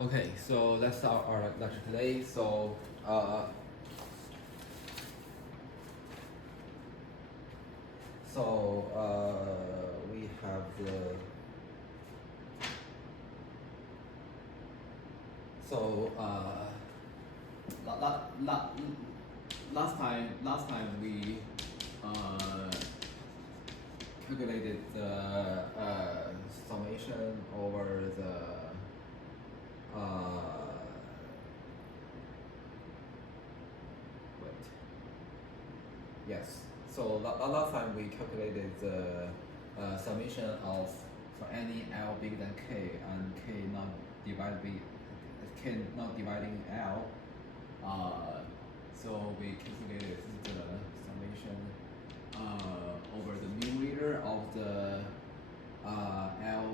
Okay, so let's start our lecture today. We have the so la, la, la, last time we calculated the summation over the wait. Yes. So last time we calculated the summation of for any L bigger than K and K not dividing L. So we calculated the summation over the numerator of the L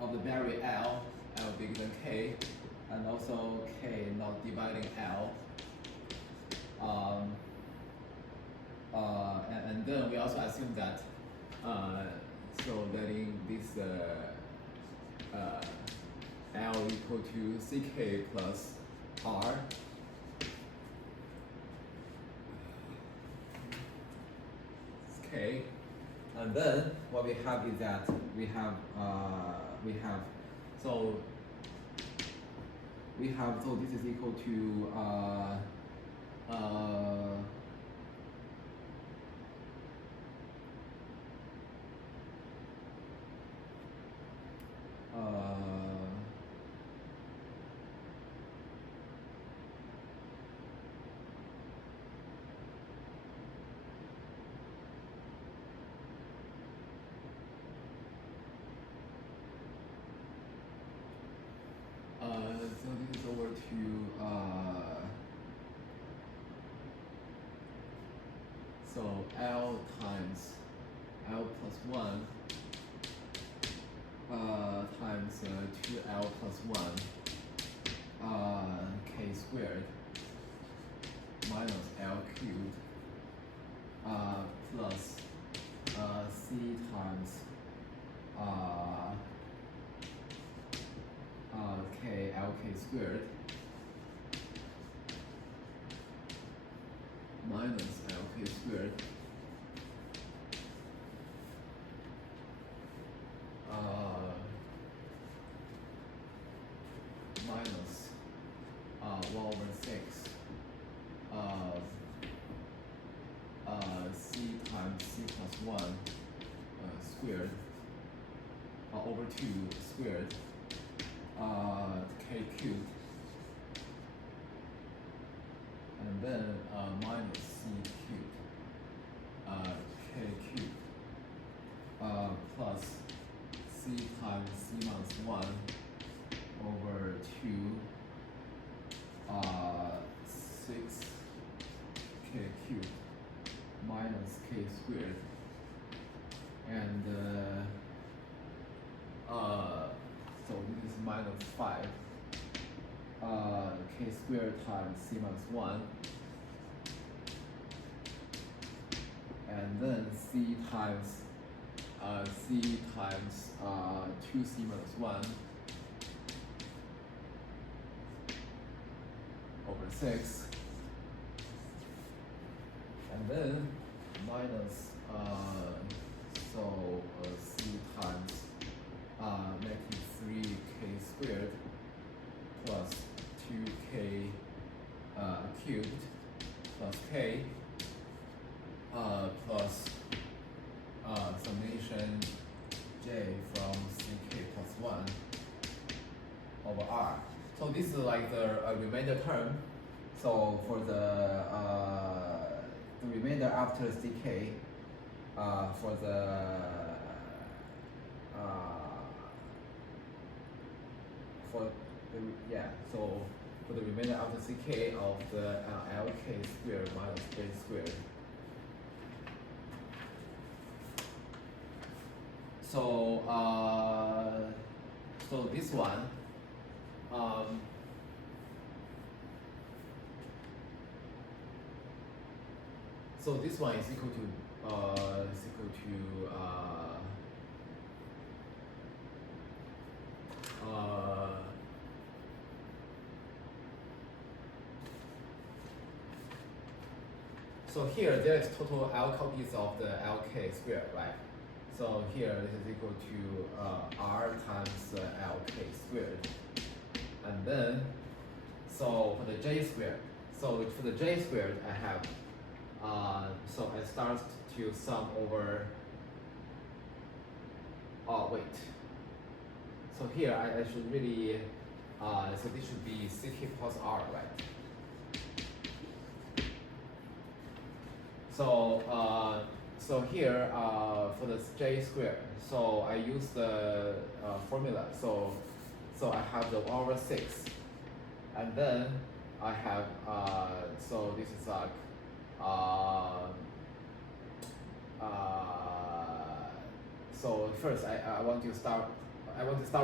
of the variable L bigger than K, and also K not dividing L. And then we also assume that so letting this L equal to CK plus R. Okay, and then what we have is that we have so this is equal to so this is over to so L times L plus 1 times 2L plus 1 K squared minus L cubed plus C times K LK squared minus LK squared minus 1 over 6 C times C plus 1 squared over 2 squared K cubed, and then minus C cubed K cubed plus C times C minus 1 over 2 6 K cubed minus K squared, and so this is minus 5 K squared times C minus 1, and then C times 2C minus 1 over 6, and then minus C times negative 3K squared plus 2K cubed plus K plus summation J from CK plus 1 over R. So this is like the remainder term. So for the remainder after CK for the so for the remainder after CK of the LK squared minus J squared. So so this one so this one is equal to So here there is total L copies of the LK squared, right? So here this is equal to R times LK squared. And then, so for the J squared, so for the J squared I have, so I start to sum over, oh wait. So here I should really, so this should be CK plus R, right? So here for the J squared, so I use the formula. So I have the 1 over 6, and then I have so this is like so first I want to start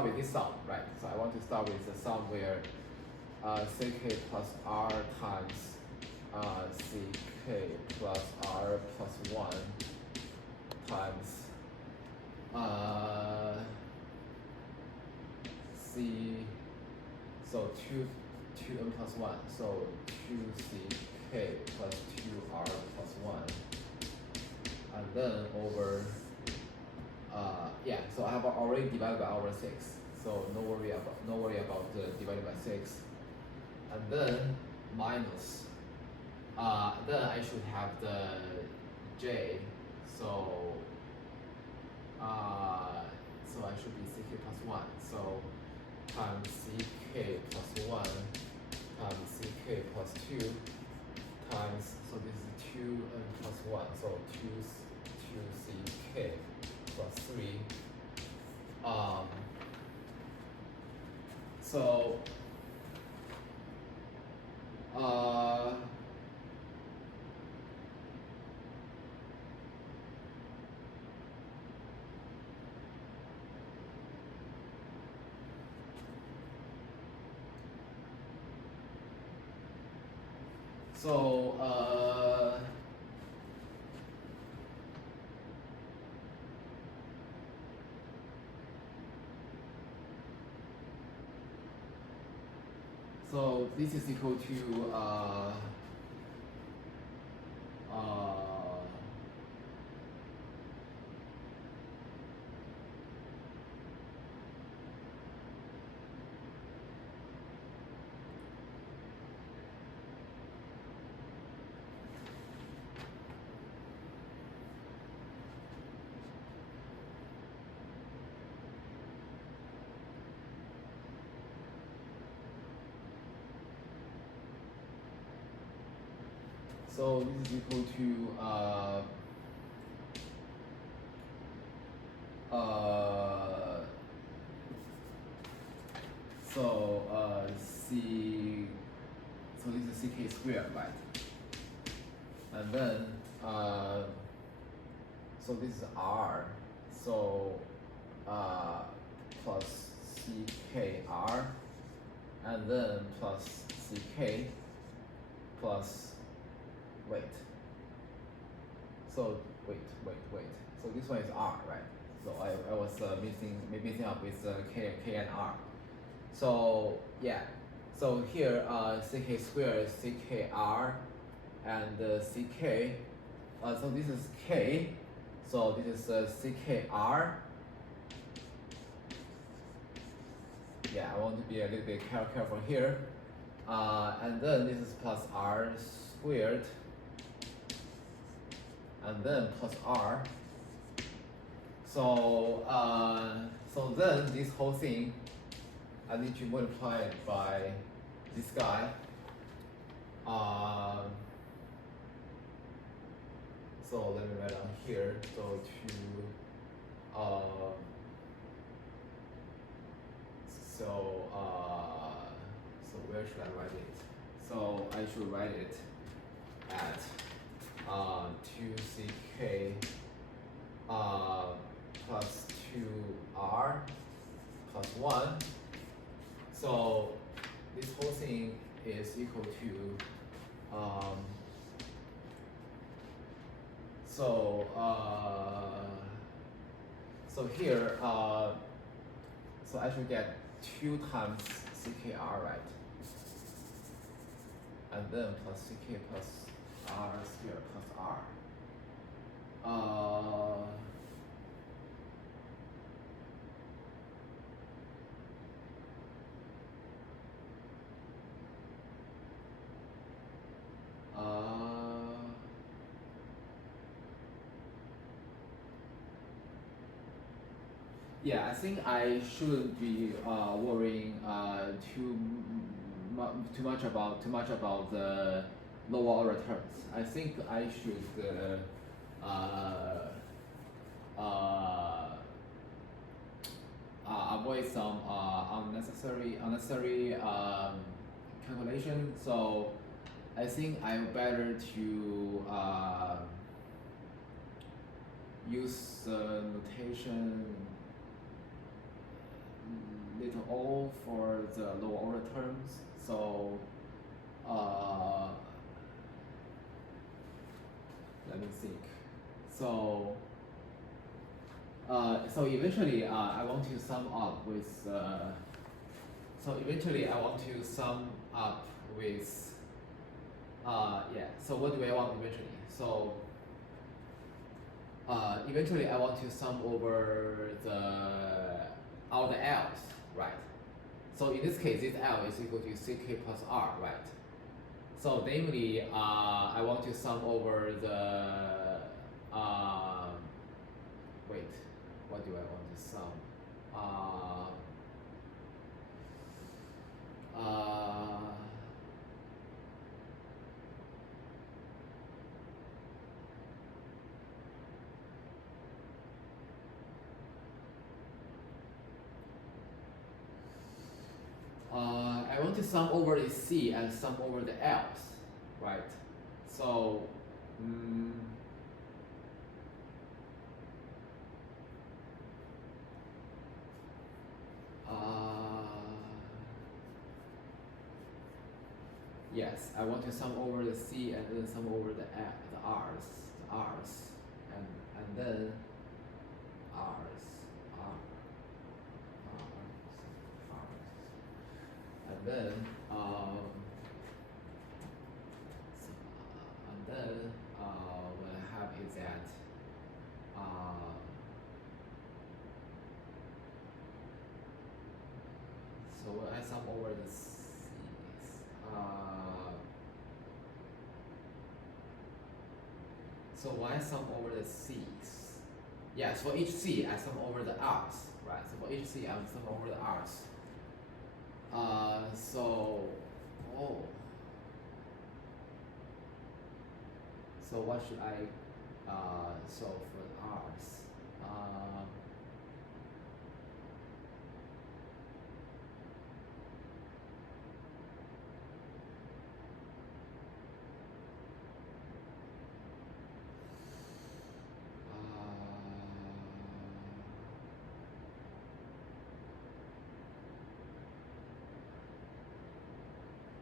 with this sum, right? So I want to start with the sum where CK plus R times CK plus R plus 1 times C, so 2n plus 1, so 2CK plus 2R plus 1, and then over, yeah, so I have already divided by over 6, so no worry about the divided by 6, and then minus, then I should have the J, so I should be CK plus 1, so times CK plus 1 times CK plus 2 times, so this is 2n plus 1, so 2CK plus 3. So this is equal to so this is equal to C, so this is CK squared, right? And then so this is R, so plus CKR, and then plus CK plus, wait. So wait. So this one is R, right? So I was mixing up with K and R. So yeah. So here CK squared is CKR, and CK. So this is K. So this is CKR. Yeah, I want to be a little bit careful here. And then this is plus R squared, and then plus R. So so then this whole thing, I need to multiply it by this guy. So let me write down here. So so where should I write it? So I should write it at 2CK plus 2R plus 1. So this whole thing is equal to so here so I should get 2 times CKR, right? And then plus CK plus r squared plus r. Uh, yeah, I think I shouldn't be worrying too much about the lower order terms. I think I should avoid some unnecessary calculation. So I think I'm better to use the notation little o for the lower order terms. So let me think. So eventually I want to sum up with yeah. So what do I want eventually? So eventually I want to sum over all the L's, right? So in this case, this L is equal to ck plus r, right? So namely, I want to sum over the wait, what do I want to sum? I want to sum over the C and sum over the L's, right? So, yes, I want to sum over the C and then sum over the R's, and then R's, and then what I have is that so when I sum over the C's, so when I sum over the C's, yes, for each C I sum over the R's, right? So for each C I sum over the R's. So what should I solve for R's?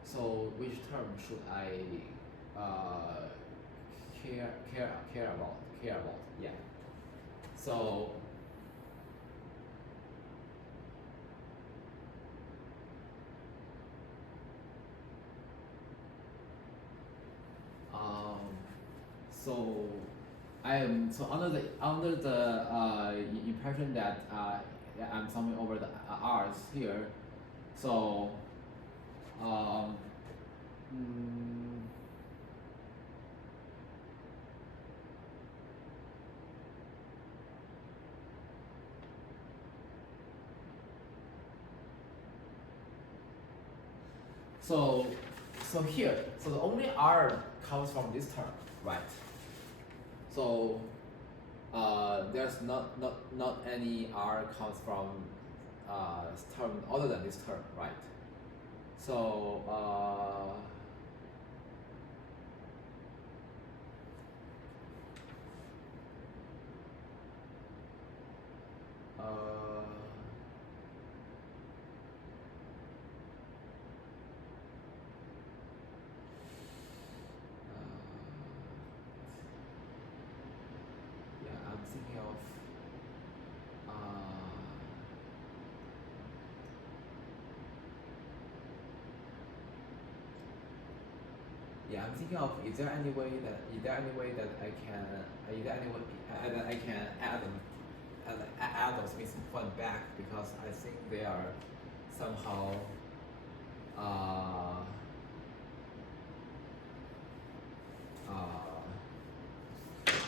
So which term should I care about? Yeah. So so I am under the impression that I'm summing over the R's here. So so here, so the only R comes from this term, right? So there's not any R comes from term other than this term, right? So yeah, I'm thinking of Yeah, I'm thinking of is there any way that I can add them add those missing points back, because I think they are somehow uh,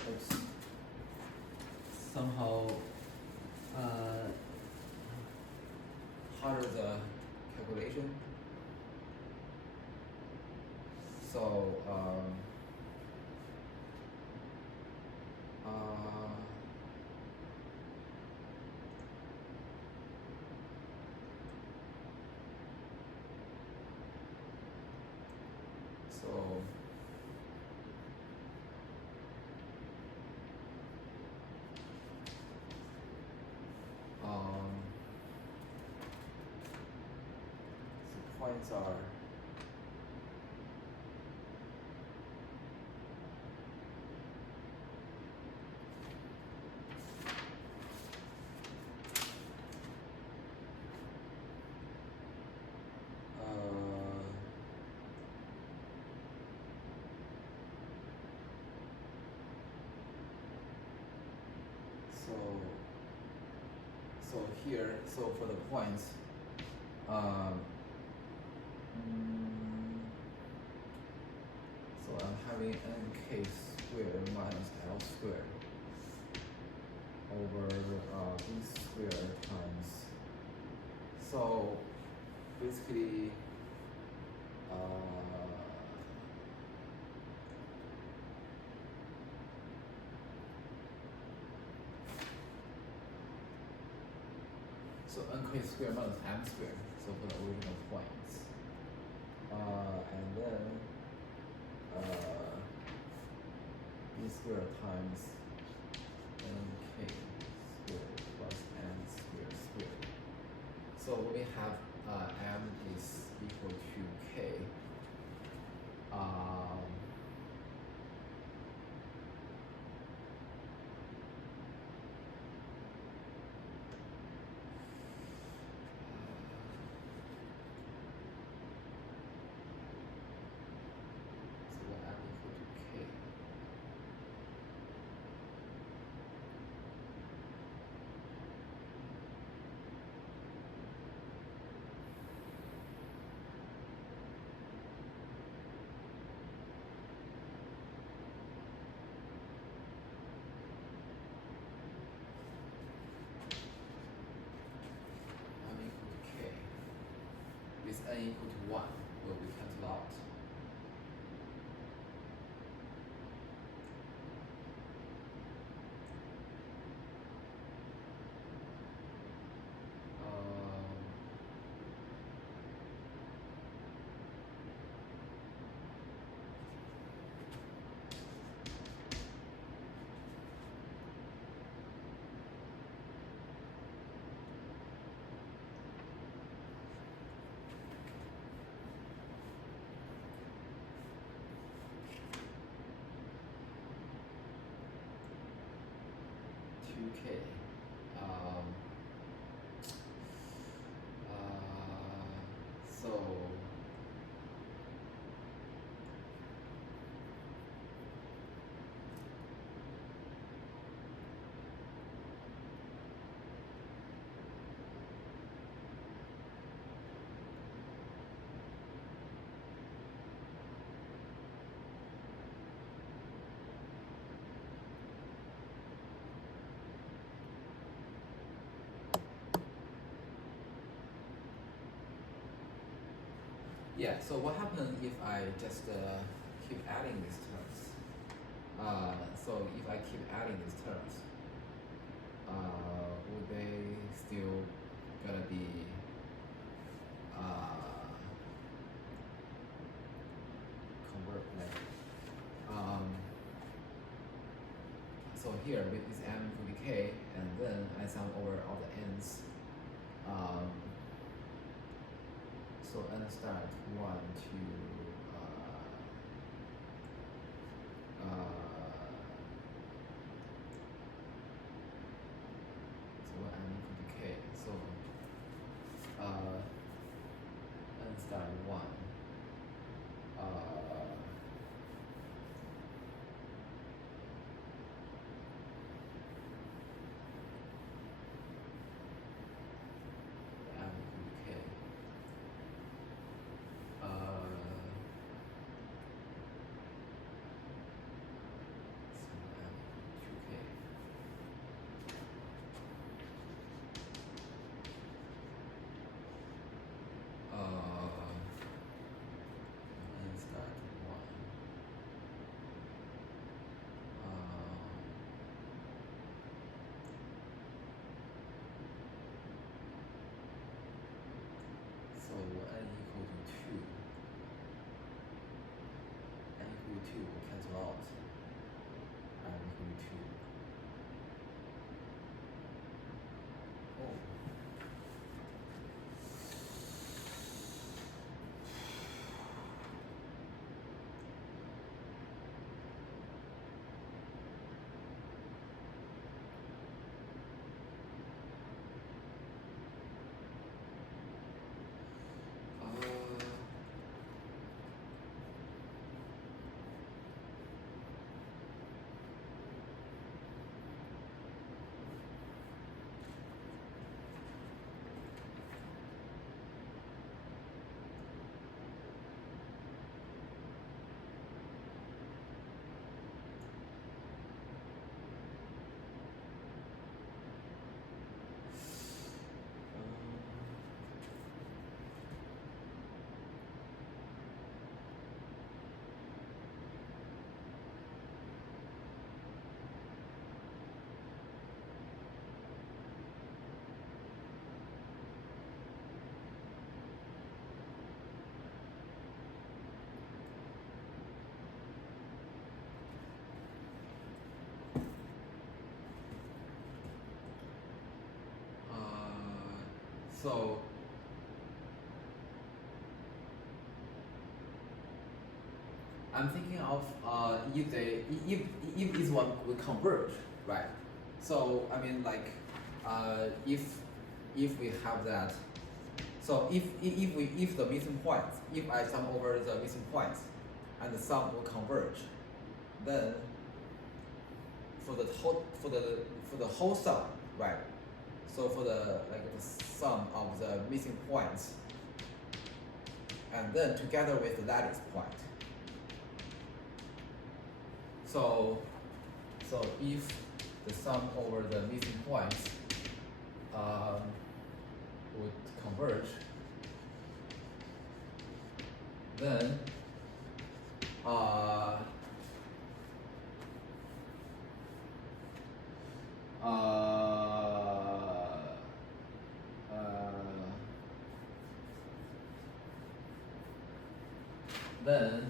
oops, somehow harder the calculation. So so the points are so here, so for the points, so I'm having nk squared minus l squared over b squared times. So basically, so nk squared minus m squared, so for the original points. And then b squared times nk squared plus m squared squared. So we have m is equal to k. Is n equal to 1 will be cancelled out. Okay. So yeah, so what happens if I just keep adding these terms? So if I keep adding these terms, would they still gonna be convert like so here with this m to be k, and then I sum over all the n's. So n start 1 to so n equal to k. So n start 1 So I'm thinking of if this one will converge, right? So I mean like if we have that, so if the missing points, if I sum over the missing points, and the sum will converge, then for the whole sum, right? So for the sum of the missing points, and then together with the lattice point. So if the sum over the missing points would converge, then then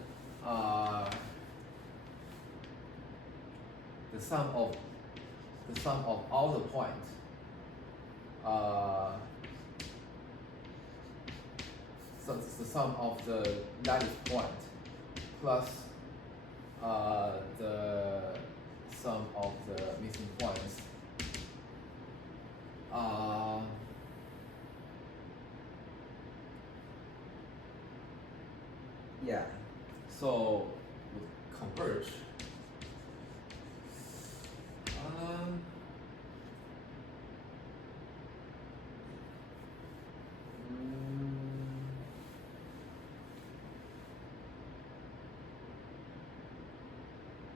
the sum of all the points so it's the sum of the lattice point plus the sum of the missing points yeah, so would converge.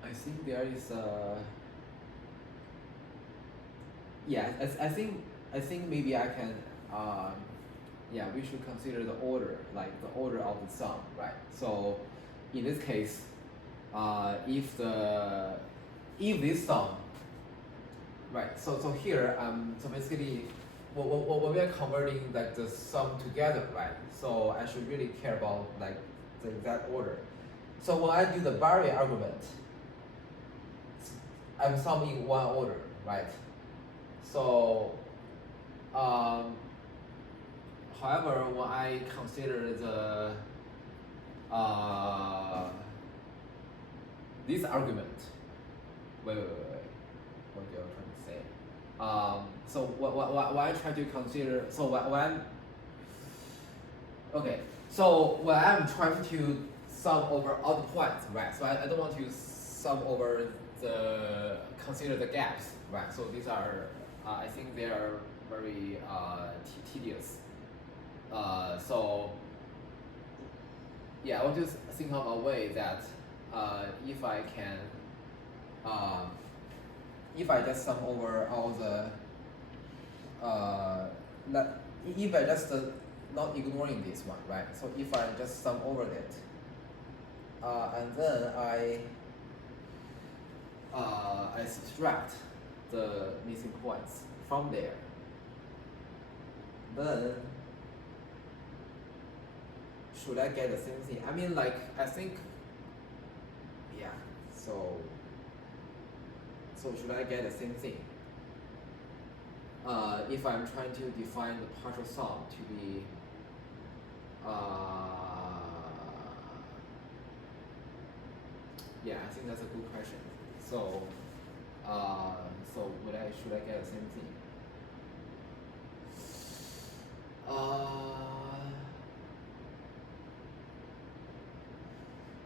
I think there is yeah, I think maybe I can yeah, we should consider the order, like the order of the sum, right? So in this case, if this sum, right? So here so basically when we are converting like the sum together, right? So I should really care about like the exact order. So when I do the barrier argument, I'm summing one order, right? So however, when I consider the this argument, wait, what do you trying to say? So what I try to consider, so when okay, so when I'm trying to sum over all the points, right? So I don't want to sum over consider the gaps, right? So these are I think they are very tedious. So yeah, I want to think of a way that if I can, if I just sum over all the, if I just not ignoring this one, right? So if I just sum over it, and then I subtract the missing points from there, then should I get the same thing? I mean, like, I think, yeah, so should I get the same thing? If I'm trying to define the partial sum to be, yeah, I think that's a good question. So, should I get the same thing?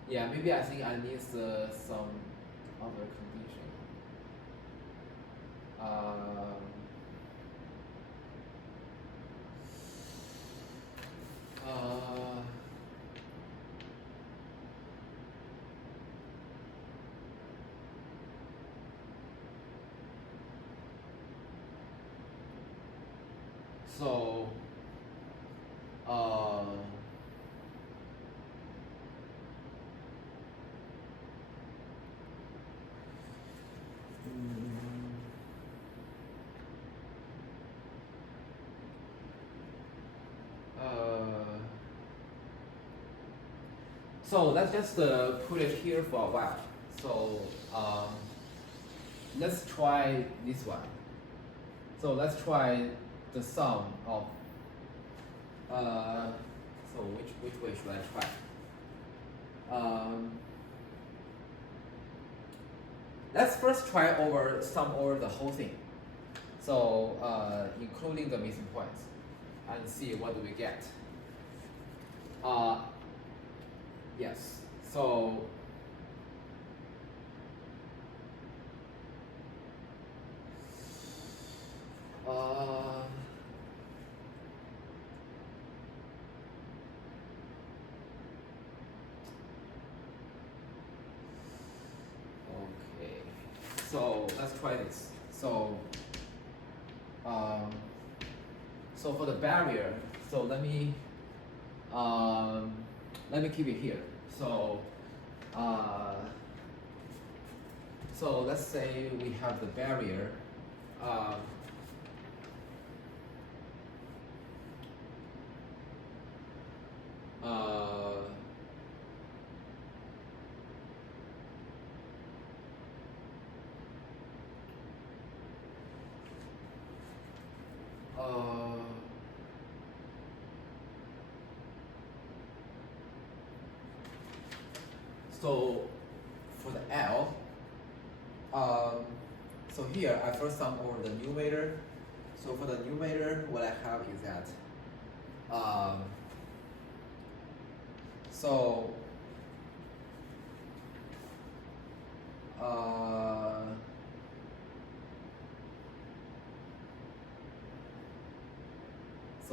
Yeah, maybe I think I need some other condition. So, so let's just put it here for a while. So let's try this one. So let's try the sum of So which way should I try? Let's first try sum over the whole thing. So including the missing points, and see what do we get. Yes. So okay. So let's try this. So for the barrier, so let me keep it here. So let's say we have the barrier. So for the L, so here I first sum over the numerator. So for the numerator, what I have is that, so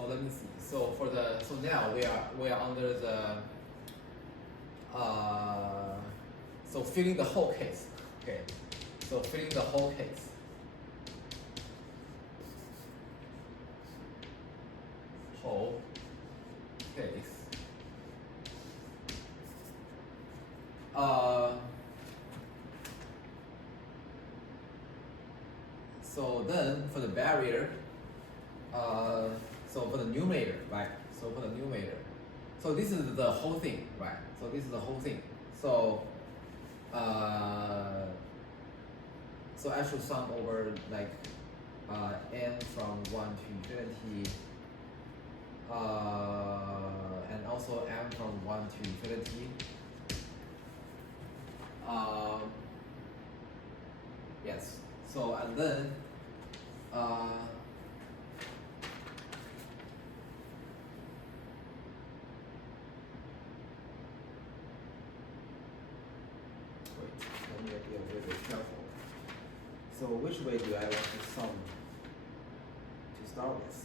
let me see. So now we are under the so filling the whole case. Okay. So filling the whole case. Whole case. So then for the barrier, so for the numerator, right? So for the numerator, so this is the whole thing, right? So this is the whole thing. So so I should sum over like n from 1 to infinity, and also m from 1 to infinity. Yes. So and then wait, let me be a little bit careful. So which way do I want to sum to start with?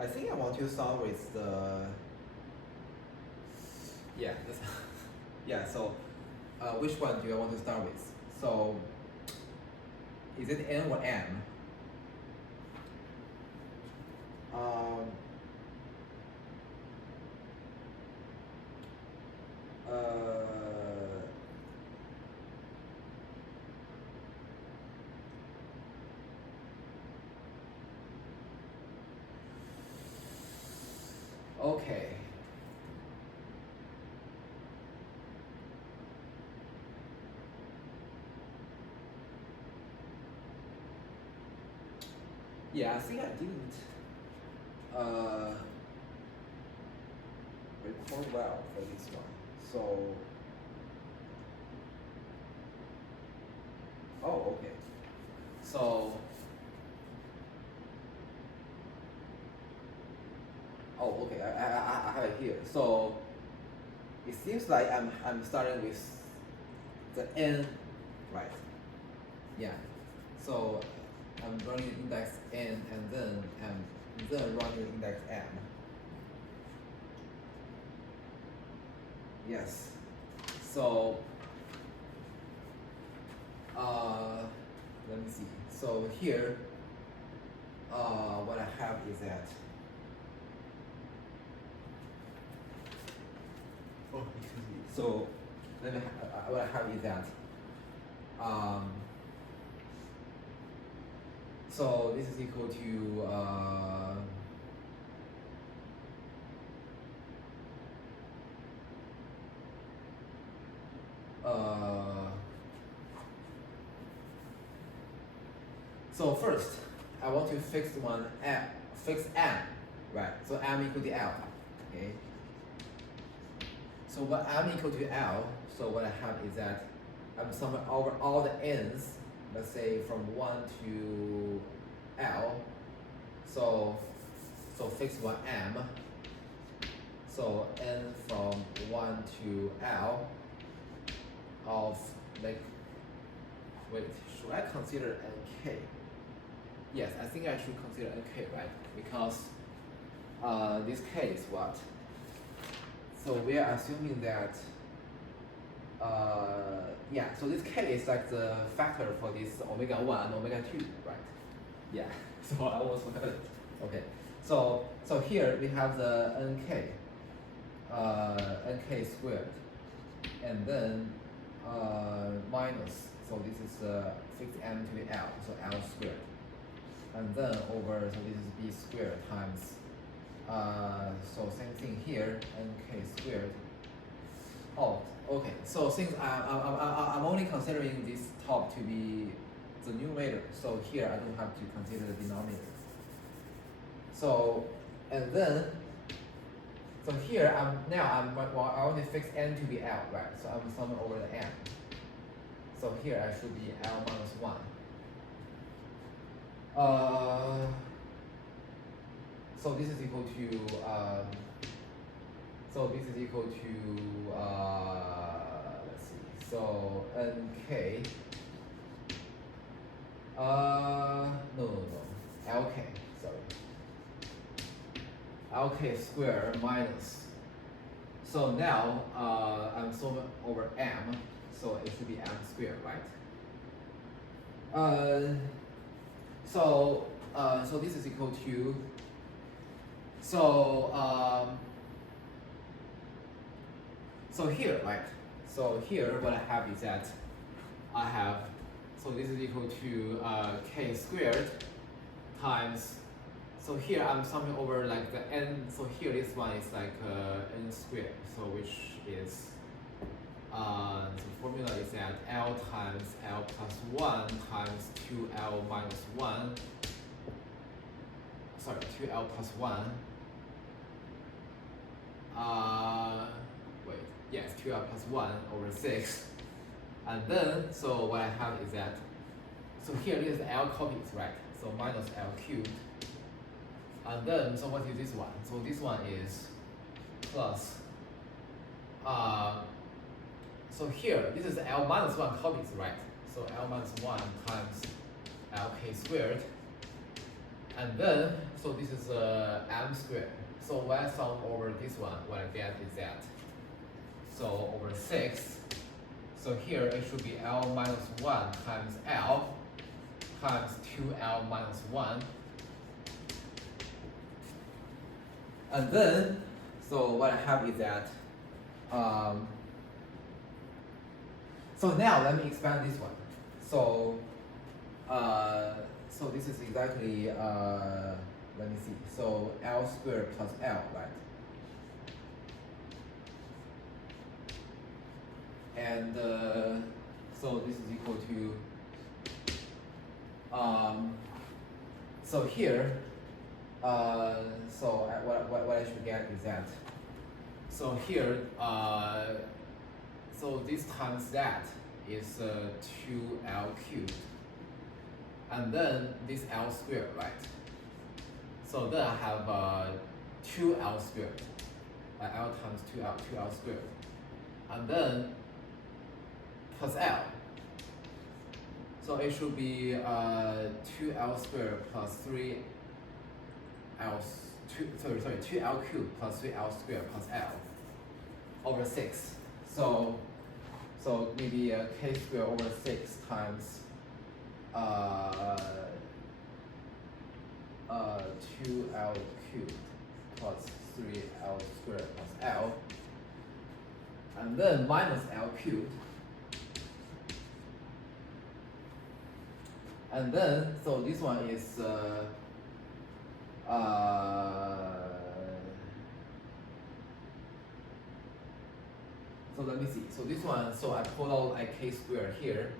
I think I want to start with the yeah. So which one do I want to start with? So is it n or m? Okay. Yeah, I think I didn't record well for this one. So, oh, okay. So, oh, okay. I have it here. So, it seems like I'm starting with the n, right? Yeah. So I'm running index n and then running index m. Yes. So let me see. So here, what I have is that. Oh, excuse me. So what I have is that. So this is equal to so first I want to fix m, right? So m equal to L, okay? So when m equal to L, so what I have is that I'm summing over all the n's, let's say from 1 to L. So fix one m. So n from 1 to L of, like, wait, should I consider nk? Yes, I think I should consider nk, right? Because this k is what? So we are assuming that yeah, so this k is like the factor for this omega 1 and omega 2, right? Yeah, so I almost forgot it. Okay, so here we have the nk, nk squared, and then minus, so this is fixed m to the L, so L squared, and then over, so this is b squared times, so same thing here, nk squared. Oh, okay. So since I'm only considering this top to be the numerator, so here I don't have to consider the denominator. So and then, so here I want to fix n to be L, right? So I'm summing over the n. So here I should be L minus 1. So this is equal to let's see, so nk, no, lk, sorry, lk squared minus, so now I'm solving over m, so it should be m squared, right? So this is equal to, so here, right? So here, what I have is that I have, so this is equal to k squared times, so here I'm summing over like the n, so here this one is like n squared, so which is, the formula is that L times L plus 1 times 2L minus 1, sorry, 2L plus 1, wait, yes, 2L plus 1 over 6. And then, so what I have is that, so here is L copies, right? So minus L cubed. And then, so what is this one? So this one is plus, so here, this is L minus 1 copies, right? So L minus 1 times Lk squared. And then, so this is m squared. So when I sum over this one, what I get is that, so over 6, so here it should be L minus 1 times L times 2L minus 1. And then, so what I have is that, so now let me expand this one. So, so this is exactly, let me see. So L squared plus L, right? And so this is equal to, so here, so what I should get is that, so here, so this times that is 2L cubed, and then this L squared, right? So then I have 2L squared, L times 2L squared, and then plus L. So it should be 2L squared plus 2L cubed plus 3L squared plus L over 6. So maybe k squared over 6 times 2L cubed plus 3L squared plus L, and then minus L cubed, And then, so this one is so let me see. So this one, so I pull out a k squared here.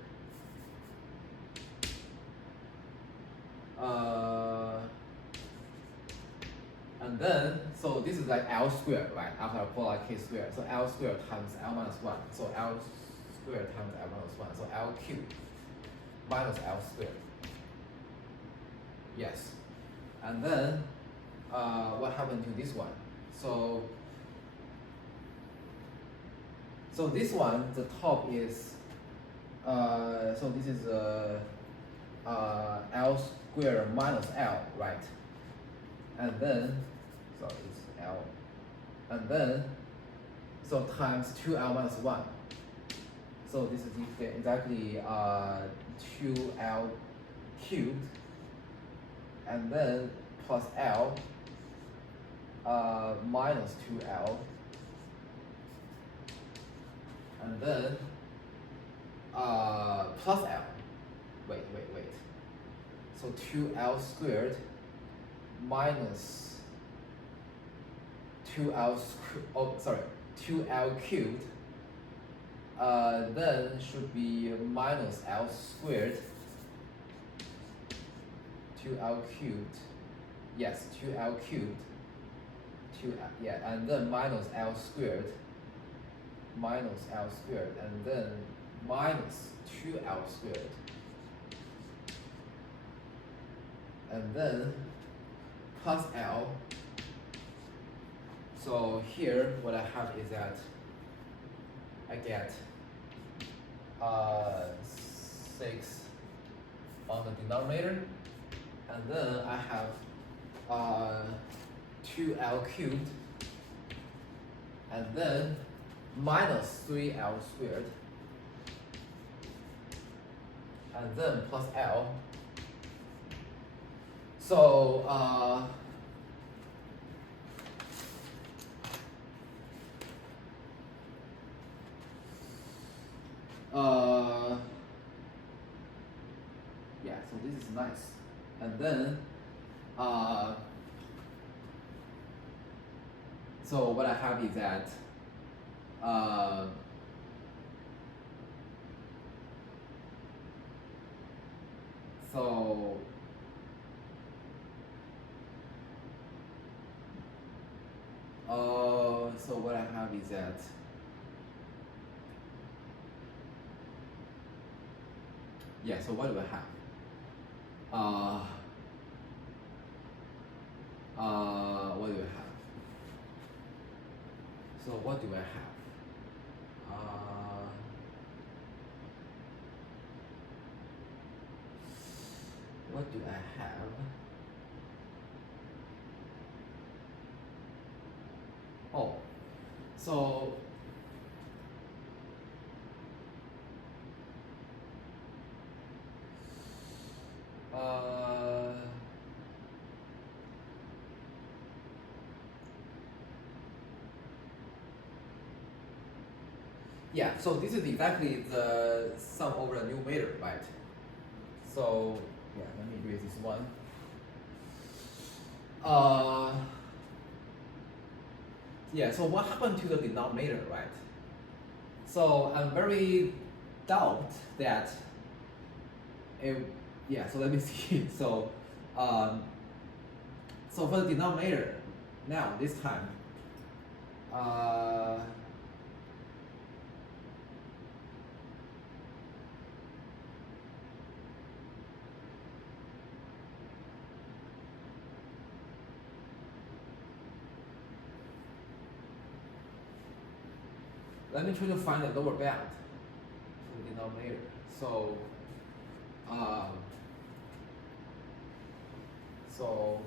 And then, so this is like L squared, right? After I pull out k squared. So L squared times L minus 1. So L squared times L minus 1. So L cubed minus L squared. Yes. And then, what happened to this one? So this one, the top is, so this is L squared minus L, right? And then, so it's L, and then, so times 2L minus 1. So this is exactly 2L cubed, and then plus L minus 2L, and then plus L. Wait. So 2L squared minus 2L cubed, then should be minus L squared, 2L cubed, yes, 2L cubed, and then minus L squared, and then minus 2L squared, and then plus L. So here, what I have is that I get 6 on the denominator, and then I have 2L cubed, and then minus 3L squared, and then plus L. So yeah, so this is nice. And then so what I have is that so what I have is that so what do I have? What do I have? So what do I have? What do I have? Oh, so yeah, so this is exactly the sum over the numerator, right? So yeah, let me erase this one. Yeah, so what happened to the denominator, right? So I'm very doubt that so let me see. So so for the denominator, now this time let me try to find the lower bound for the denominator. So so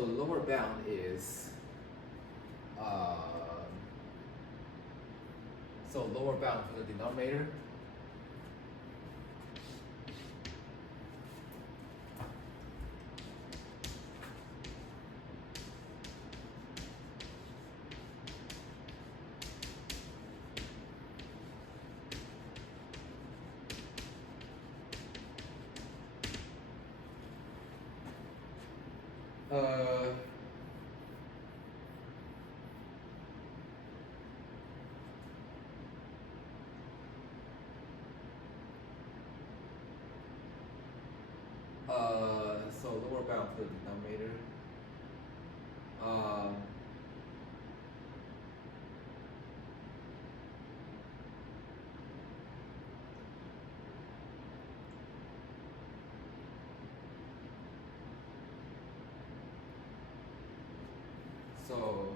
the lower bound is so lower bound for the denominator lower bound for the denominator. So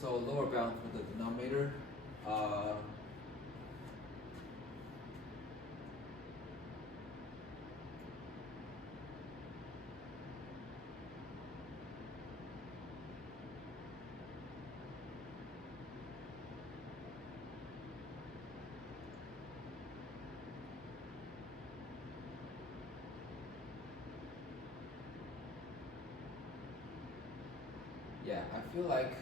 so lower bound for the denominator. Yeah, I feel like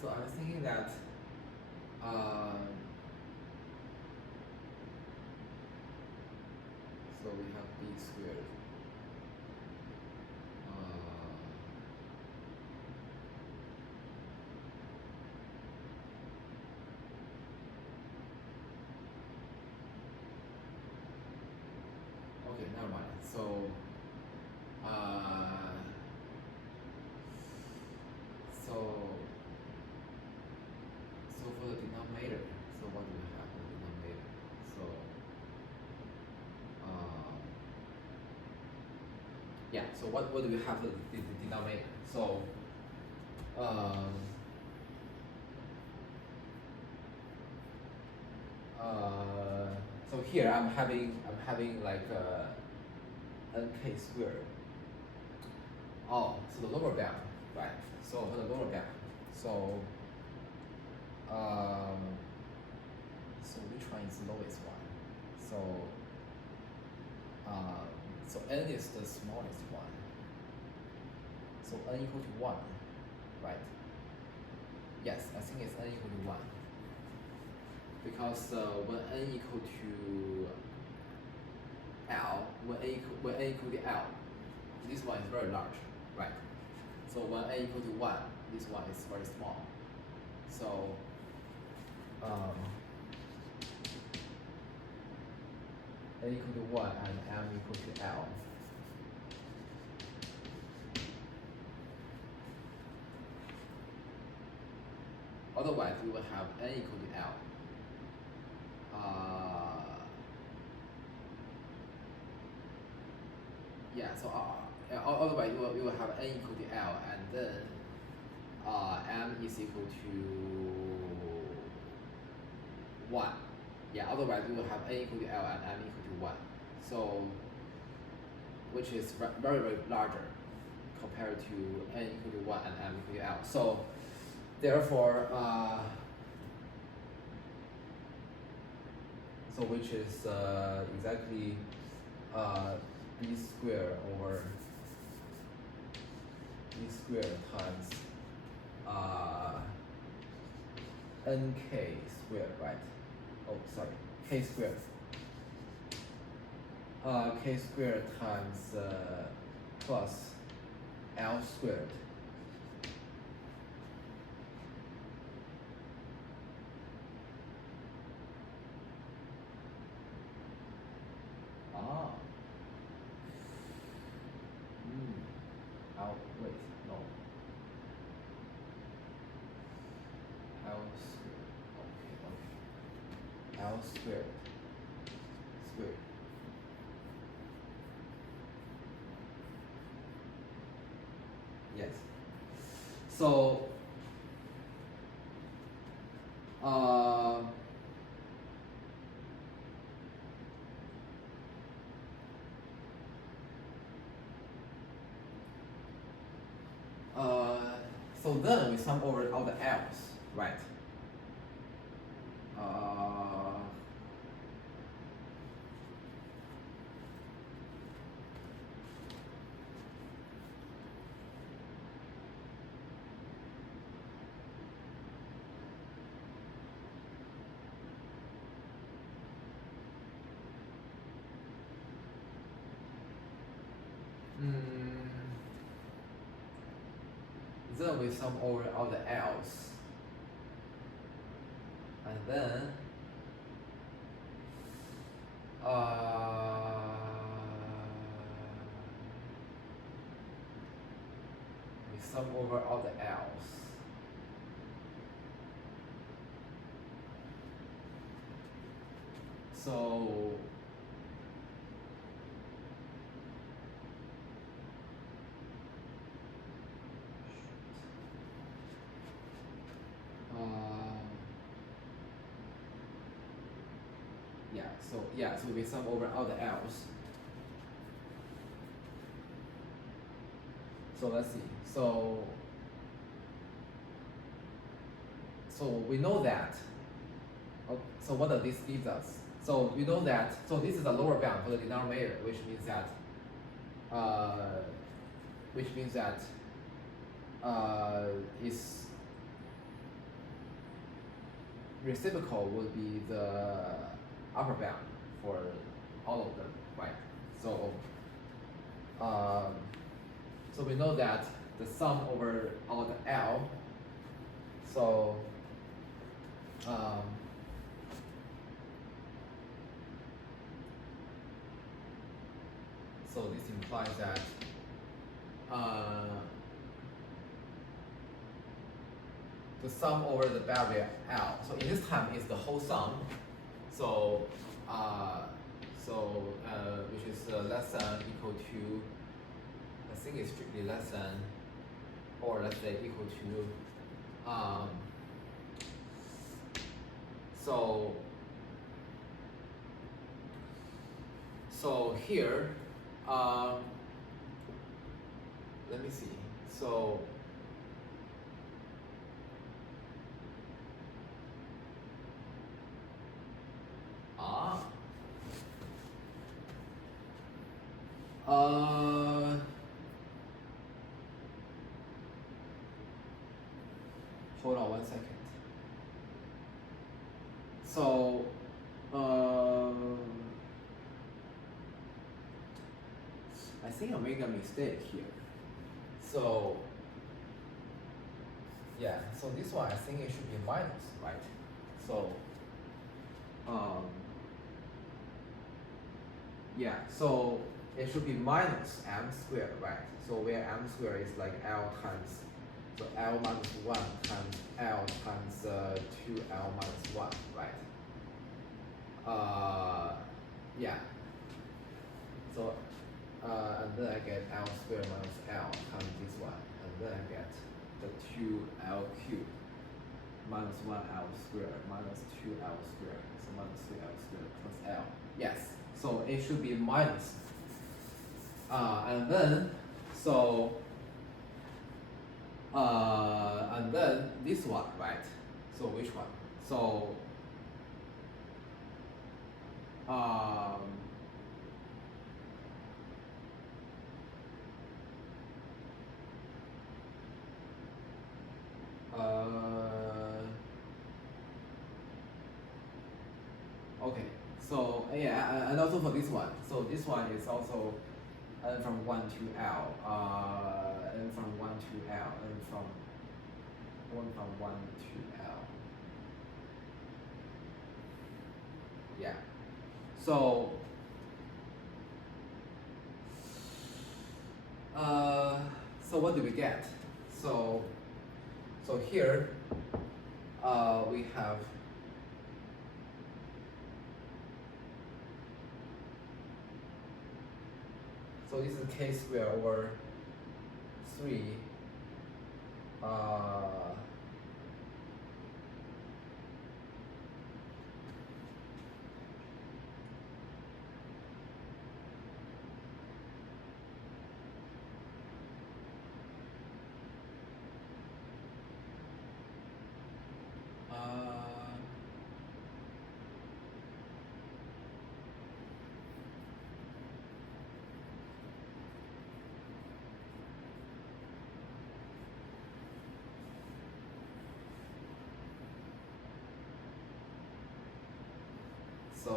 so I was thinking that so we have b squared. Okay, never mind. So for the denominator, so what do we have for the denominator? So yeah, so what do we have for the denominator? So so here I'm having like nk squared. Oh, so the lower bound, right? So for the lower bound, so which one is the lowest one? So n is the smallest one. So n equal to 1, right? Yes, I think it's n equal to 1. Because when n equal to L, when n equal to L, this one is very large, right? So when n equal to 1, this one is very small. So n equal to 1 and m equal to L. Otherwise, we will have n equal to L. Yeah, so otherwise we will have n equal to L, and then m is equal to 1. Yeah, otherwise we will have n equal to L and m equal to 1. So, which is very, very larger compared to n equal to 1 and m equal to L. So, therefore, so which is exactly b squared over b squared times nk squared, right? Oh, sorry, k squared. K squared times plus L squared. Wait, no. L squared. Okay. L squared. Squared. Yes. So, so then we sum over all the L's, right? Then we sum over all the L's, and then we sum over all the L's. So so we sum over all the L's. So let's see. So we know that. So what does this give us? So we know that. So this is the lower bound for the denominator, which means that its reciprocal would be the upper bound for all of them, right? So so we know that the sum over all the L. So so this implies that the sum over the barrier L. So in this time is the whole sum. So which is less than equal to, I think it's strictly less than, or let's say equal to so here let me see. So hold on 1 second. So I think I made a mistake here. So yeah, so this one I think it should be minus, right? So yeah, so it should be minus m squared, right? So where m squared is like L times, so L minus 1 times L times 2L minus 1, right? Yeah. So and then I get L squared minus L times this one, and then I get the 2L cubed minus 1L squared minus 2L squared, so minus 3L squared plus L. Yes, so it should be minus. And then and then this one, right? So which one? So okay, so yeah, and also for this one. So this one is also n from 1 to L, n from 1 to L, n from 1 to L. Yeah. So what do we get? So here we have this is k squared over 3 so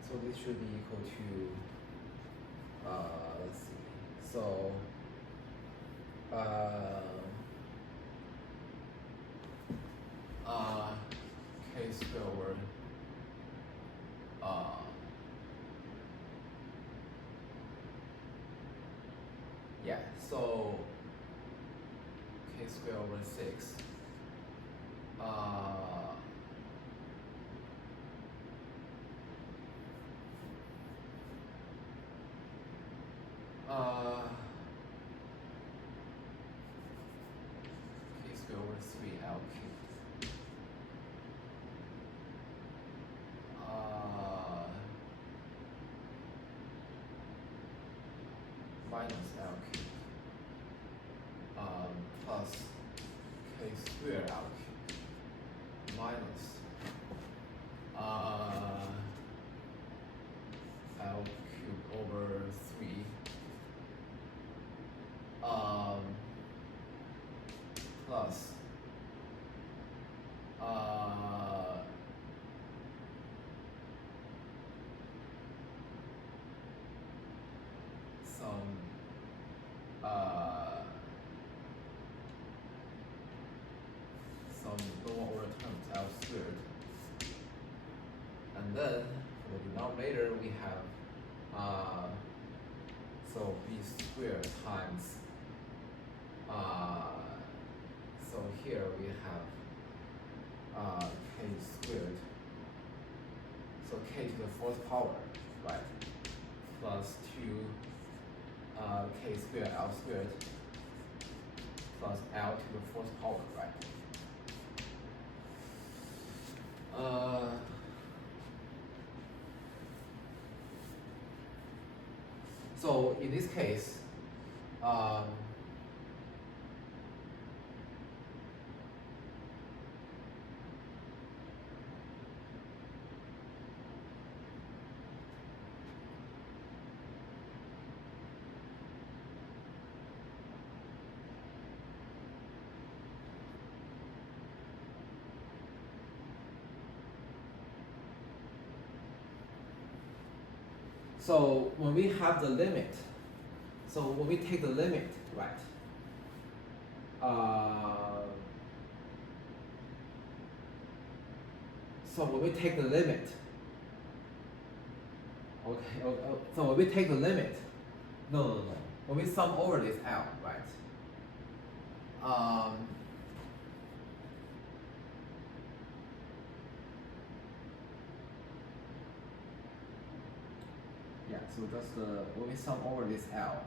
so this should be equal to let's see. So k squared over yeah, so k squared over 6 k squared over 3l cubed minus l cubed plus k squared l cubed minus l cubed over 3 plus some lower order terms l squared, and then for the denominator we have so b squared times so here we have k squared, so k to the 4th power, right, plus 2 k squared l squared plus l to the 4th power, right? So in this case, so when we have the limit, so when we take the limit, right, so when we take the limit, so when we take the limit, no, when we sum over this L, right, yeah, so just when we sum over this L,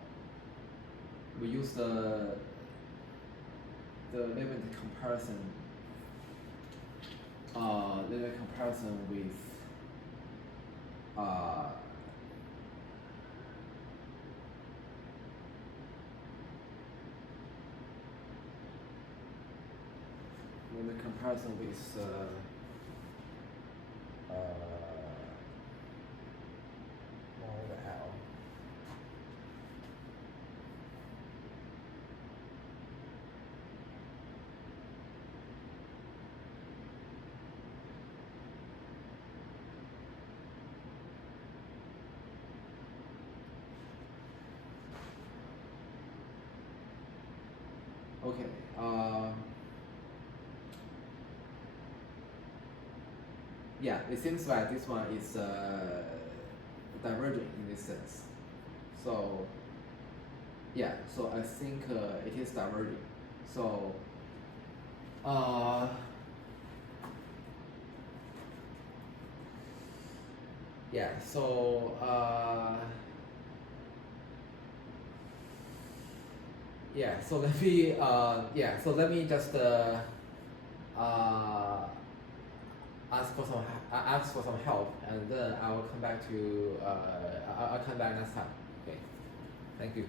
we use the limit comparison with over L. Okay. Yeah, it seems like this one is diverging in this sense. So yeah, so I think it is diverging. So yeah, so yeah, so let me let me just ask for some help, and then I will come back to I'll come back next time. Okay, thank you.